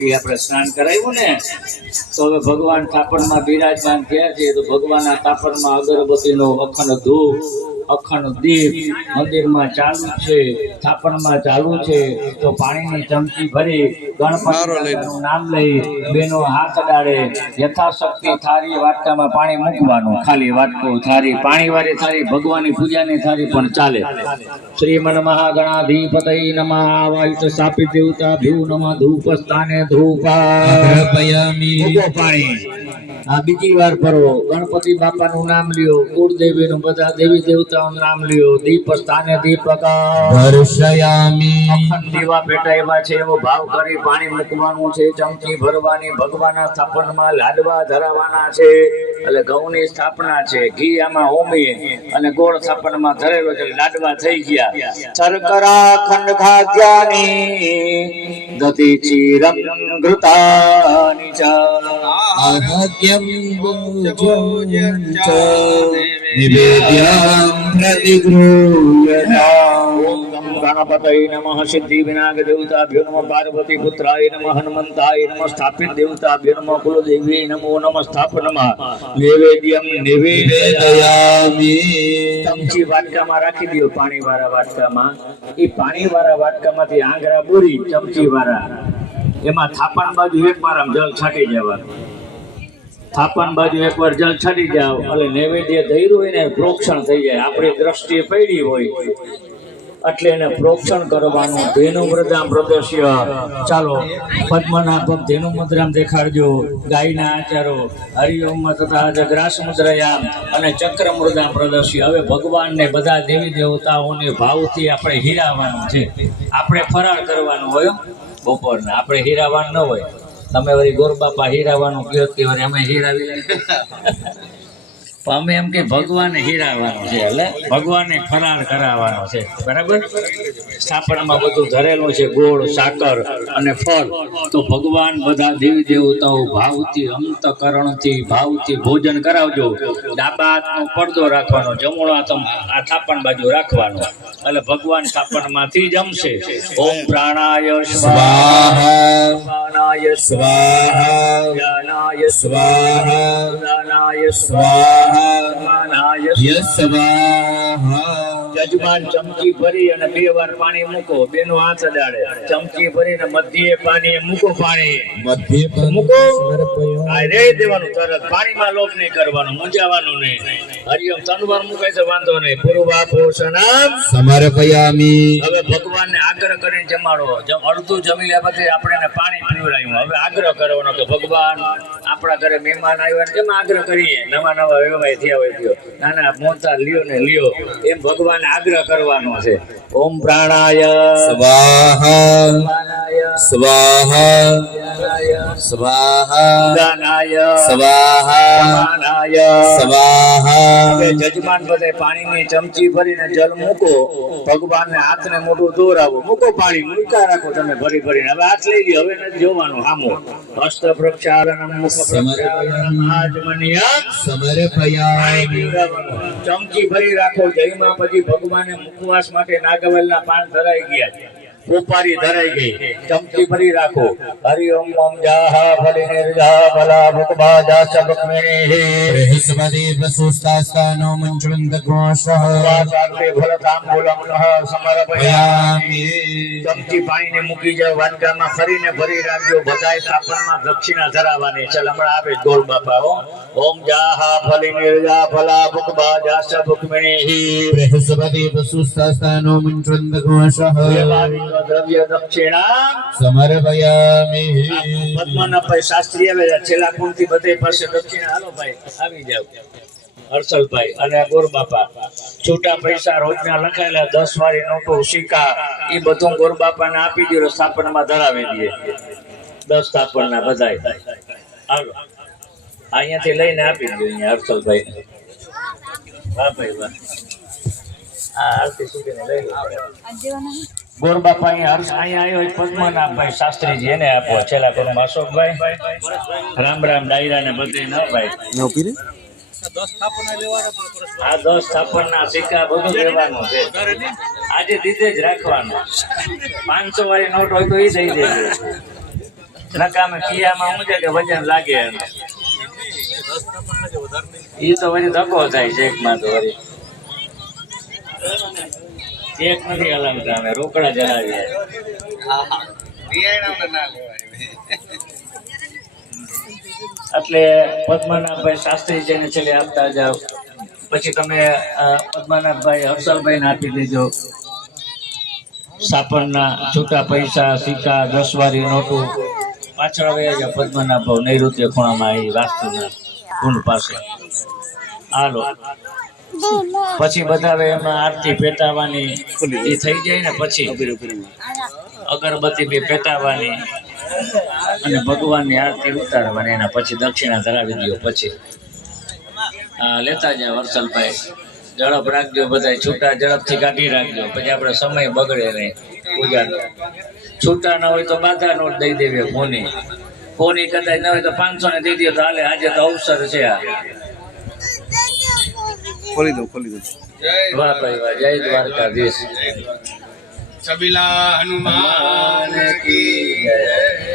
આપણે સ્નાન કરાવ્યું ને તો હવે ભગવાન થાપણમાં બિરાજમાન થયા છે તો ભગવાનના થાપણમાં અગરબત્તીનો અખંડ ધૂપ અખંડ દીપ મંદિરમાં ચાલુ છે, થાપણમાં ચાલુ છે તો પાણીની ચમચી ભરી ગણપતિનું નામ લઈ બેનો હાથ અડાડે યથાશક્તિ થાળી વાટકામાં પાણી મૂકવાનું, ખાલી વાટકો થાળી પાણીવાળી થાળી ભગવાનની પૂજાની થાળી પણ ચાલે. શ્રીમન મહાગણાધિપતય નમઃ વાયુત સ્થાપિત દેવતા ભ્યુ નમઃ ધૂપ સ્થાને ધૂપામી પાણી. આ બીજી વાર ફરવો, ગણપતિ બાપાનું નામ લ્યો, કુળદેવીનું બધા દેવી દેવતાઓનું નામ લ્યો, દીપ સ્થાને દીપક દર્શયામી. અખંડ દીવા પેટાવ્યા છે એવો ભાવ કરી પાણી મૂકવાનું છે, ચમચી ભરવાની, ભગવાનના સ્થાપનમાં લાડવા ધરાવવાના છે એટલે ઘઉંની સ્થાપના છે, ઘી આમાં હોમી અને ગોળ સ્થાપનમાં ધરેલો છે, લાડવા થઈ ગયા. શર્કરા ખંડ ખાદ્યાની દતિ ચીરમ ઘૃતાની ચ આહત્યમ ભોજન ચ નિવેદ્યં પ્રતિગૃહ્યતા. ગણપતય નમઃ સિદ્ધિ વિનાયક દેવતાભ્યો નમઃ પાર્વતી પુત્રાય નમઃ હનુમંતાય નમઃ સ્થાપિત દેવતાભ્યો નમઃ કુલદેવી નમો નમઃ સ્થાપનમાં નૈવેદ્યમ નિવેદયામિ. ચમચી વાટકામાં રાખી દો, પાણી વાળા વાટકામાં. એ પાણી વાળા વાટકામાંથી આંગળા બોરી ચમચી વાળા એમાં થાપણ બાજુ એકવાર આમ જળ છાંટી જવાનું, થાપણ બાજુ એકવાર જળ છાંટી જાવ એટલે નૈવેદ્ય ધૈર્યું હોય ને પ્રોક્ષણ થઈ જાય. આપણી દ્રષ્ટિએ પડી હોય એટલે એને પ્રોક્ષણ કરવાનું. ધેનુ મુદ્રામ પ્રદર્શ્ય. ચાલો પદ્મના પગ ધેનુ મુદ્રામ દેખાડજો. ગાયના આચારો હરિઓમ તથા જગ્રાસ મુદ્રયામ અને ચક્ર મુદ્રામ પ્રદર્શ્ય. હવે ભગવાનને બધા દેવી દેવતાઓને ભાવથી આપણે હીરાવાનું છે. આપણે ફરાળ કરવાનું હોય બપોરના, આપણે હીરાવાનું ન હોય. તમે વળી ગોરબાપા હીરાવાનું કહો કે વળી અમે હીરાવી અમે એમ કે ભગવાને હીરાવાનું છે એટલે ભગવાનને ફરાર કરાવવાનો છે. બરાબર. સ્થાપનામાં બધું ધરેલું છે, ગોળ સાકર અને ફળ. તો ભગવાન બધા દેવી દેવતાઓ ભાવથી અંતકરણથી ભાવથી ભોજન કરાવજો. ડાબા હાથનો પડદો રાખવાનો, જમણો હાથ આ થાપણ બાજુ રાખવાનો એટલે ભગવાન થાપણમાંથી જમશે. ઓમ પ્રાણાય સ્વાહા, પ્રાણાય સ્વાહા, જ્ઞાનાય સ્વાહા, દાનાય સ્વાહા. જજમાન ચમચી ભરી અને 2 વાર પાણી મૂકો, બેનો હાથ અડાડે. ચમચી ભરીને મધ્યે પાણી મૂકો, પાણી મધ્યે મૂકો આ રે દેવાનું તરત. પાણીમાં લોપ નહીં કરવાનો, મૂંઝાવાનું નહીં. હરિઓમ તનવાર મૂકાય તો વાંધો નહીં. પૂર્વા પોષણમ સમર્પયામી. હવે ભગવાનને આગ્રહ કરીને જમાડો. અડધું જમી લે પછી આપણે પાણી પીવડાવ્યું. હવે આગ્રહ કરવાનો કે ભગવાન આપણા ઘરે મહેમાન આવ્યા કેમ આગ્રહ કરીએ, નવા નવા વ્યવહાર થયા હોય થયો, નાના મોટા લ્યો ને લ્યો એમ ભગવાન આગ્રહ કરવાનો છે. ઓમ પ્રાણાય સ્વાહા, સ્વાહા, સ્વાહા, દાનાય સ્વાહા, માનાય સ્વાહા. જજમાન બધે પાણીની ચમચી ભરીને જલ મૂકો, ભગવાનને હાથને મોઢું દોરાવો, મૂકો પાણી મૂકા રાખો તમે ભરી ભરીને. હવે હાથ લઈ લ્યો, હવે નથી જોવાનું સામો. હસ્ત પ્રક્ષાલનમ મુખ પ્રક્ષાલનમ આજમનિયમ સમર્પયામિ. ચમચી ભરી રાખો. જયમાં પછી ભગવાને મુખવાસ માટે નાગવેલના પાન ધરાઈ ગયા છે, કોપારી ધરાઈ ગઈ. ચમચી ભરી રાખો. હરિઓમ ઓમ જાહા ફલિ નિર્જા ફલા ભુકભા જાસ બકમેનિ બૃહસ્પતિ વસુસ્તાસ્તાનો મંચવંત ઘોષઃ વાસાતે ફલતાંબૂલમ નઃ સમર્પયામિ. ચમચી પાણીને મૂકી જાવ, વાટકામાં ફરીને ભરી રાખજો. બધાય સ્થાપનમાં દક્ષિણા ધરાવવાની. ચાલ હમણાં આવે ગોળ બાપા. ઓમ જાહા ફલિ નિર્જા ફલા ભુકભા જાસ બકમેનિ બૃહસ્પતિ વસુસ્તાસ્તાનો મંચવંત ઘોષઃ દ્રવ્ય દક્ષિણા સમર્પયામિ. પદ્મના ભાઈ શાસ્ત્રી આવે છેલ્લા કુંડથી બધે પાસે દક્ષિણા. હાલો ભાઈ આવી જાવ. હર્ષલભાઈ અને ગોરબાપા છૂટા પૈસા રોજના લખાયેલા 10 વાળી નોટો સિક્કા એ બધું ગોરબાપાને આપી દો. સ્થાપનમાં ધરાવી દે 10 સ્થાપનના બધાય. હાલો અહીંયાથી લઈને આપી દો અહીંયા હર્ષલભાઈ. વાહ ભાઈ વાહ. આ આરતી સુધીને લઈ લો. ગોરબાપા અહીંયા આવ્યો પદ્મનાભભાઈ શાસ્ત્રીજી એને આપો. છેલ્લા કુંડમાં અશોકભાઈ રામ રામ ડાયરા ને બધે ન ભાઈ આ 10 સ્થાપનના સિક્કા બધું લેવાનું છે. આજે દીધે જ રાખવાનું. 500 વાળી નોટ હોય તો એ દઈ દેજો. નકામે કિયામાં શું છે કે વજન લાગે એનો. એ તો વળી ધક્કો થાય ચેકમાં તો વળી ચેક નથી હલાવતા અમે રોકડા જ હલાવીએ. એટલે પદ્મનાભભાઈ શાસ્ત્રીજીને છેલ્લે આપતા જાઓ. પછી તમે પદ્મનાભભાઈ હર્ષલભાઈને આપી દેજો. સાપણના છૂટા પૈસા, સિક્કા, 10 વાળી નોટું પાછળ આવે છે પદ્મનાભ નૈઋત્ય ખૂણામાં એ વાસ્તુના કુંડ પાસે. હાલો પછી બધા એમાં આરતી પેટાવાની એ થઈ જાય ને પછી અગરબત્તી બી પેટાવાની અને ભગવાનની આરતી ઉતારવાની. એના પછી દક્ષિણા ધરાવી દો. પછી હા લેતા જાય વરસલભાઈ. ઝડપ રાખજો, બધા છૂટા ઝડપથી કાઢી રાખજો, પછી આપણે સમય બગડે નહીં પૂજાનો. છૂટા ના હોય તો બાધા નોટ દઈ દેવી. કોની કદાચ ના હોય તો 500 ને દઈ દે તો હાલે. આજે તો અવસર છે આ. ખોલી દો. વાહ ભાઈ વાહ, જય દ્વારકાધીશ. છબીલા હનુમાન કી જય.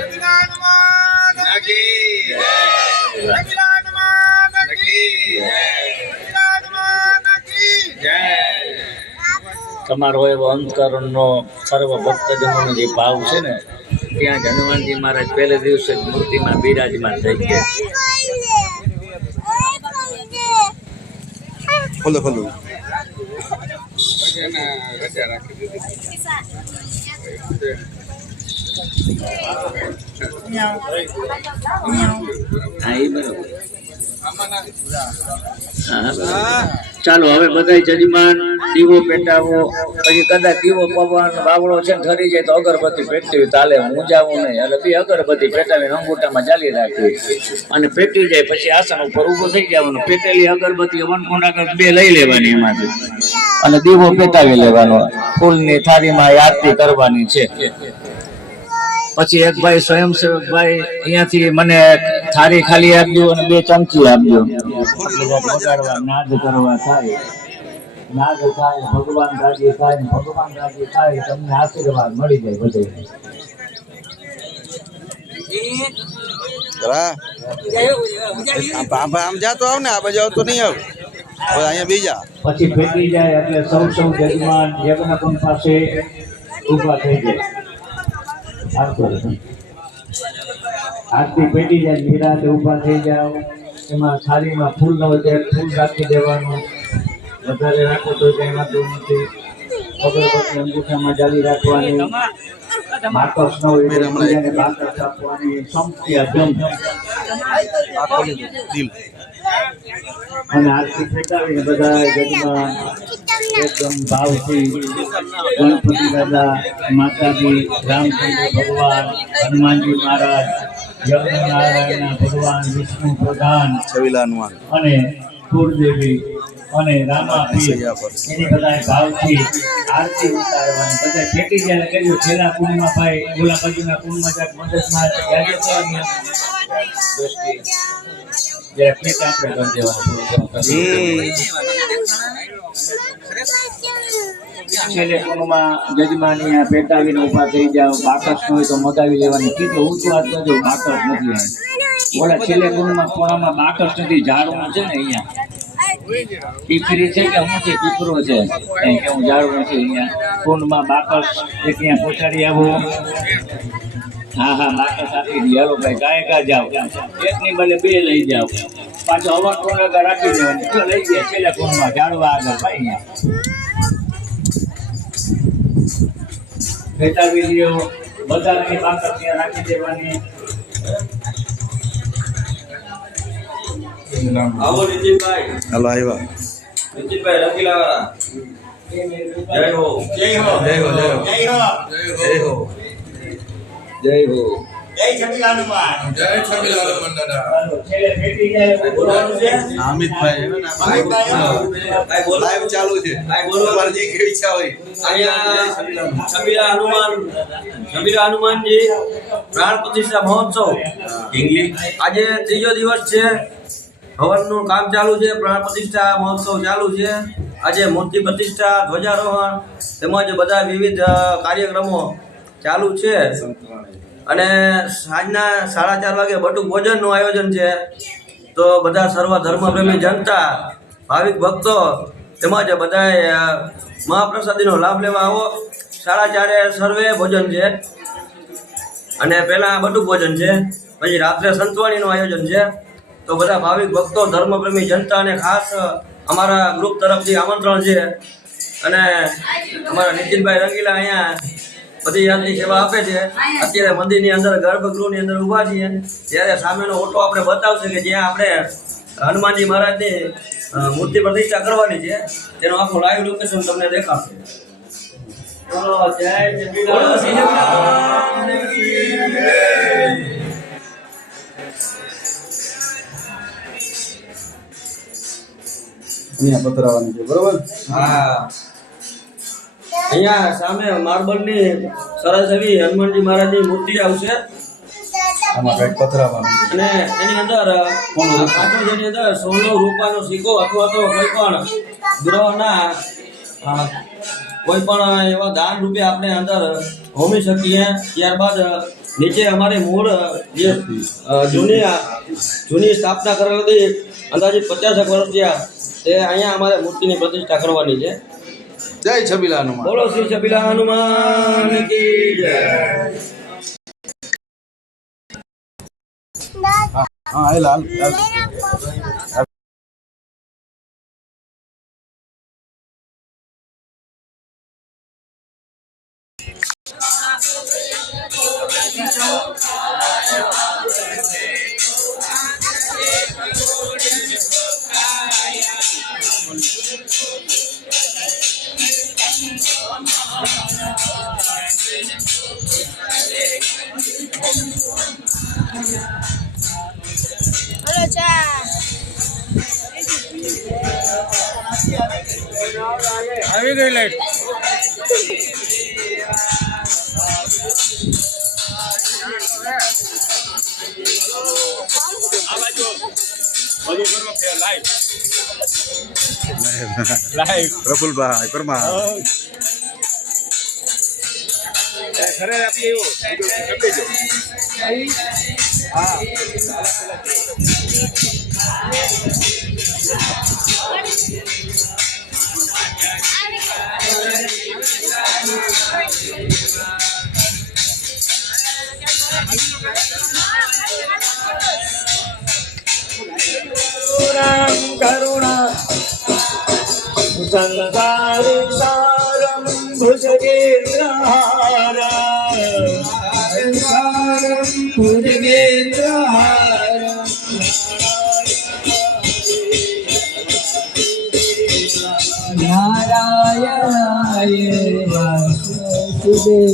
છબીલા હનુમાન કી જય. છબીલા હનુમાન કી જય. છબીલા હનુમાન કી જય. તમારો એવો અંતકરણનો સર્વ ભક્તજનોનો જે ભાવ છે ને, ત્યાં જ હનુમાનજી મહારાજ પહેલે દિવસે જ મૂર્તિમાં બિરાજમાન થઈ ગયા. ખોલો. હા એ બરોબર. ચાલો હવે બધા જજમાન દીવો પેટાવો. પછી કદાચ દીવો પવન વાવડો છે ને ઠરી જાય તો અગરબત્તી પેટવી ચાલે, મૂંઝાવું નહીં. એટલે બે અગરબત્તી પેટાવીને અંગૂઠામાં ચાલી રાખવી અને પેટી જાય પછી આસન ઉપર ઊભું થઈ જવાનું. પેટેલી અગરબત્તી વનકુંડા બે લઈ લેવાની એમાંથી અને દીવો પેટાવી લેવાનો. ફૂલની થાળીમાં આરતી કરવાની છે. પછી એક ભાઈ સ્વયંસેવક ભાઈ અહીંયાથી મને થાળી ખાલી આપજો અને 2 ચમચી આપજો. વગાડવા નાદ કરવા થાય, નાદ થાય, ભગવાન રાજી થાય, ભગવાન રાજી થાય તમને આશીર્વાદ મળી જાય બધે. આમ જાતો આવ ને આ બાજુ આવતો નહીં આવ. અહીંયા બીજા પછી ભેટી જાય એટલે સૌ જજમાન યજ્ઞકુંડ પાસે ઊભા થઈ જાય. આરતી પેટી જાય, નિરાતે ઊભા થઈ જાવ. એમાં થાળીમાં ફૂલ ન હોય ફૂલ રાખી દેવાનું. વધારે રાખો તો કઈ વાંધો નથી. અગરબત્તી અંગૂઠામાં જાળી રાખવાની. બાકસ ન હોય તો બાકસ આપવાની. અને આરતી પેટાવીને બધા જગમાં એકદમ ભાવથી ગણપતિ દાદા, માતાજી, રામચંદ્ર ભગવાન, હનુમાનજી મહારાજ, યજ્ઞનારાયણ ભગવાન, વિષ્ણુ પ્રધાન, છબીલા હનુમાન અને કુળદેવી અને રામાપીર એની બધા ભાવથી આરતી ઉતારવાની. બધા ફેંકી જાય કહેજો છેલ્લા કુંડમાં ભાઈ ઓલા બાજુના કુંડમાં જાક મદદમાં યાદ તો દ્રષ્ટિ જરા ફેંક આપણે કરી દેવાનું. છેલ્લે કુંડમાં જજમાની પેટાવીને ઉભા થઈ જાવ. બાકસ ન હોય તો મગાવી લેવાની. કેટલું ઊંચું હાથ કરજો, બાકસ નથી. ઓલા છેલ્લે કુંડમાં ખૂણામાં બાકસ નથી, ઝાડવું છે ને અહીંયા પીપરી છે કે હું છે પીપરો છે કે હું ઝાડવું નથી. અહીંયા કુંડમાં બાકસ એક અહીંયા પહોંચાડી આવું. હા બાકસ આપી દઈએ. હાલો ભાઈ ગાયકા જાઓ, એકની બદલે 2 લઈ જાઓ. પાછો અવર કુંડ આગળ રાખી દેવાની. તો લઈ ગયા છેલ્લે કુંડમાં ઝાડવા આગળ ભાઈ અહીંયા પેટાવી લ્યો. બધાની બાકસ ત્યાં રાખી દેવાની. આવો નીતિનભાઈ. હાલો આવ્યા. નીતિનભાઈ રંગીલાવાળા. જય હો. જય હો. જય હો. જય હો. જય હો. જય છબીલા હનુમાન. જય છબીલા હનુમાન દાદા. છેલ્લે ફેટી જાય બોલવાનું છે. અમિતભાઈ લાઈવ ચાલુ છે. તમારે જે કેવી ઈચ્છા હોય. અહીંયા છબીલા હનુમાનજી પ્રાણ પ્રતિષ્ઠા મહોત્સવ આજે 3જો દિવસ છે. હવનનું કામ ચાલુ છે. પ્રાણ પ્રતિષ્ઠા મહોત્સવ ચાલુ છે. આજે મૂર્તિ પ્રતિષ્ઠા, ધ્વજારોહણ તેમજ બધા વિવિધ કાર્યક્રમો ચાલુ છે. અને સાંજના 4:30 વાગે બટુક ભોજનનું આયોજન છે. તો બધા સર્વ ધર્મપ્રેમી જનતા, ભાવિક ભક્તો તેમજ બધાએ મહાપ્રસાદીનો લાભ લેવા આવો. 4:30 સર્વે ભોજન છે અને પહેલાં બટુક ભોજન છે, પછી રાત્રે સંતવાણીનું આયોજન છે. તો બધા ભાવિક ભક્તો, ધર્મપ્રેમી જનતાને ખાસ અમારા ગ્રુપ તરફથી આમંત્રણ છે. અને અમારા નીતિનભાઈ રંગીલા અહીંયા બધી જાતની સેવા આપે છે. અત્યારે મંદિરની અંદર, ગર્ભગૃહની અંદર ઊભા છીએ, ત્યારે સામેનો ઓટો આપણે બતાવશે કે જ્યાં આપણે હનુમાનજી મહારાજની મૂર્તિ પ્રતિષ્ઠા કરવાની છે. તેનું આખું લાઈવ લોકેશન તમને દેખાશે. બોલો જય જગન્નાથ કી જય. અહીંયા પધરાવાની છે, બરોબર? હા, અહીંયા સામે માર્બલની સરસ એવી હનુમાનજી મહારાજની મૂર્તિ આવશે આમાં કંઈક પધરાવાનું છે. અને એની અંદર જેની અંદર સોનું રૂપાનો સિક્કો અથવા તો કોઈ પણ ગ્રહના કોઈ પણ એવા દાન રૂપે આપણે અંદર હોમી શકીએ. ત્યારબાદ નીચે અમારી મૂળ જે જૂની સ્થાપના કરેલ હતી, અંદાજિત 50 વર્ષ થયા, તે અહીંયા અમારે મૂર્તિની પ્રતિષ્ઠા કરવાની છે. જય છબીલા હનુમાન. બોલો શ્રી છબીલા હનુમાન કી જય. હા, હાલ. Halo, Cak. આવી ગઈ લાઈટ. લાઈવ પ્રફુલભાઈ પરમાર. ખરે આપી રામ કરુણા સંસારી સારમ ભુજગેન્દ્રહાર સારમ ભુજગેન્દ્રહાર નારાયણાય વાસુદેવ.